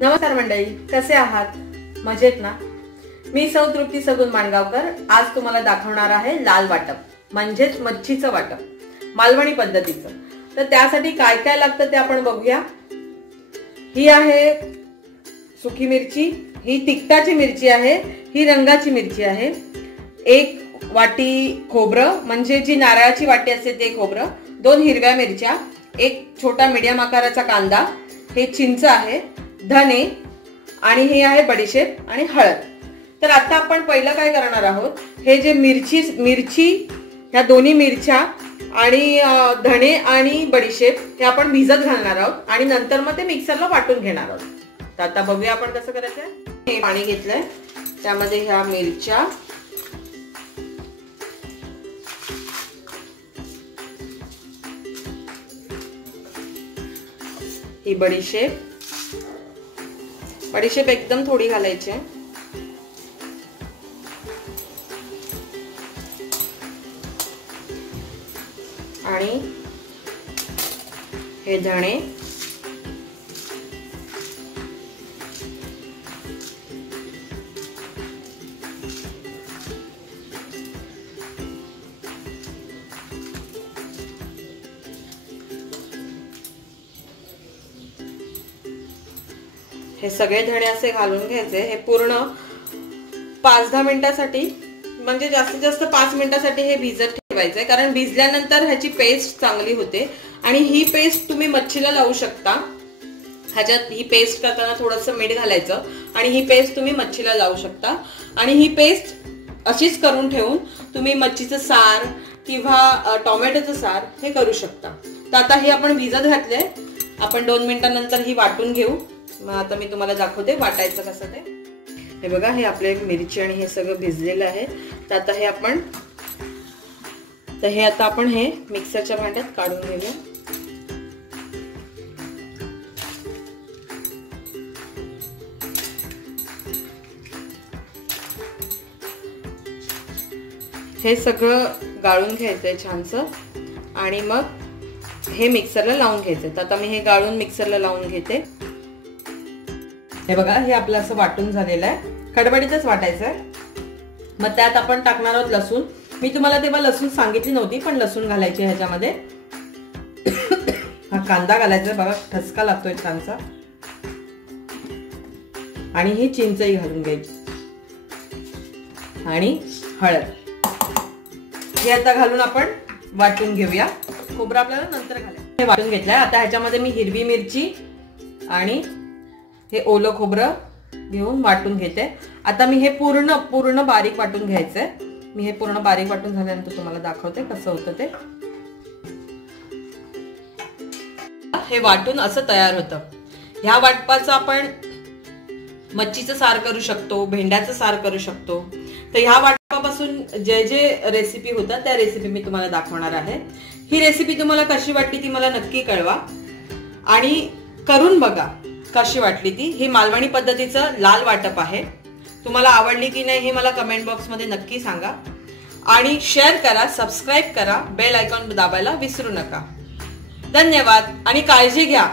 नमस्कार मंडळी, कसे आहात? मजेत ना? मी सौ तृप्ती सगुण माणगावकर आज तुम्हाला दाखवणार आहे लाल वाटप, म्हणजेच मच्छीचं वाटप मालवणी पद्धतीचं। तर त्यासाठी काय काय लागतं ते आपण बघूया। ही आहे सुकी मिरची, ही तिखटाची मिरची आहे, ही रंगाची मिरची आहे, एक वाटी खोबरं म्हणजे जी नारळाची वाटी असते ते खोबरं, दोन हिरव्या मिरच्या, एक छोटा मीडियम आकाराचा कांदा, हे चिंच आहे, धने आणि हे आहे बडीशेप आणि हळद। तर आता आपण पहिलं काय करणार आहोत, हे जे मिरची ह्या दोन्ही मिरच्या आणि धने आणि बडीशेप हे आपण भिजत घालणार आहोत आणि नंतर मग ते मिक्सरला वाटून घेणार आहोत। तर आता बघूया आपण कसं करायचं। हे पाणी घेतलंय, त्यामध्ये ह्या मिरच्या, ही बडीशेप एकदम थोडी घालायची आहे आणि हे धणे, हे सगळे धणे असे घालून घ्यायचे। हे पूर्ण 5-10 मिनिटांसाठी, म्हणजे जास्तीत जास्त 5 मिनिटांसाठी हे भिजत ठेवायचंय, कारण भिजल्यानंतर ह्याची पेस्ट चांगली होते आणि ही पेस्ट तुम्ही मच्छीला लावू शकता। ह्याच्यात ही पेस्ट करताना थोडंसं मीठ घालायचं आणि ही पेस्ट तुम्ही मच्छीला लावू शकता आणि ही पेस्ट अशीच करून ठेवून तुम्ही मच्छीचं सार किंवा टोमॅटोचं सार हे करू शकता। तर आता हे आपण भिजत घातले, आपण 2 मिनिटांनंतर ही वाटून घेऊ। मग आता मी तुम्हाला दाखवते वाटायचं कसं ते। हे बघा, हे आपले मिरची आणि हे सगळं भिजलेलं आहे। तर आता हे आपण हे मिक्सरच्या भांड्यात काढून घेऊया। हे सगळं गाळून घ्यायचंय छानसं आणि मग हे मिक्सरला लावून घ्यायचंय। तर आता मी हे गाळून मिक्सरला लावून घेते। हे बघा, हे आपलं असं वाटून झालेलं आहे, खडबडीतच वाटायचं आहे। मग त्यात आपण टाकणार आहोत लसूण। मी तुम्हाला तेव्हा लसूण सांगितली नव्हती, पण लसूण घालायची ह्याच्यामध्ये। हा कांदा घालायचा, बघा ठसका लागतोय छानसा, आणि ही चिंचही घालून घ्यायची आणि हळद, हे आता घालून आपण वाटून घेऊया। खोबरं आपल्याला नंतर घालायचं। हे वाटून घेतलंय। आता ह्याच्यामध्ये मी हिरवी मिरची आणि हे ओलं खोबरं घेऊन वाटून घेते। आता मी हे पूर्ण बारीक वाटून घ्यायचंय। मी हे पूर्ण बारीक वाटून झाल्यानंतर तुम्हाला दाखवते कसं होतं ते। हे वाटून असं तयार होतं। ह्या वाटपाचं आपण मच्छीचं सार करू शकतो, भेंड्याचं सार करू शकतो। तर ह्या वाटपापासून जे रेसिपी होतात त्या रेसिपी मी तुम्हाला दाखवणार आहे। ही रेसिपी तुम्हाला कशी वाटली ती मला नक्की कळवा आणि करून बघा कशी वाटली ती। ही मालवणी पद्धतीचं लाल वाटप आहे। तुम्हाला आवडली की नाही हे मला कमेंट बॉक्स मध्ये नक्की सांगा आणि शेअर करा, सबस्क्राइब करा, बेल आयकॉन दाबायला विसरू नका। धन्यवाद आणि काळजी घ्या।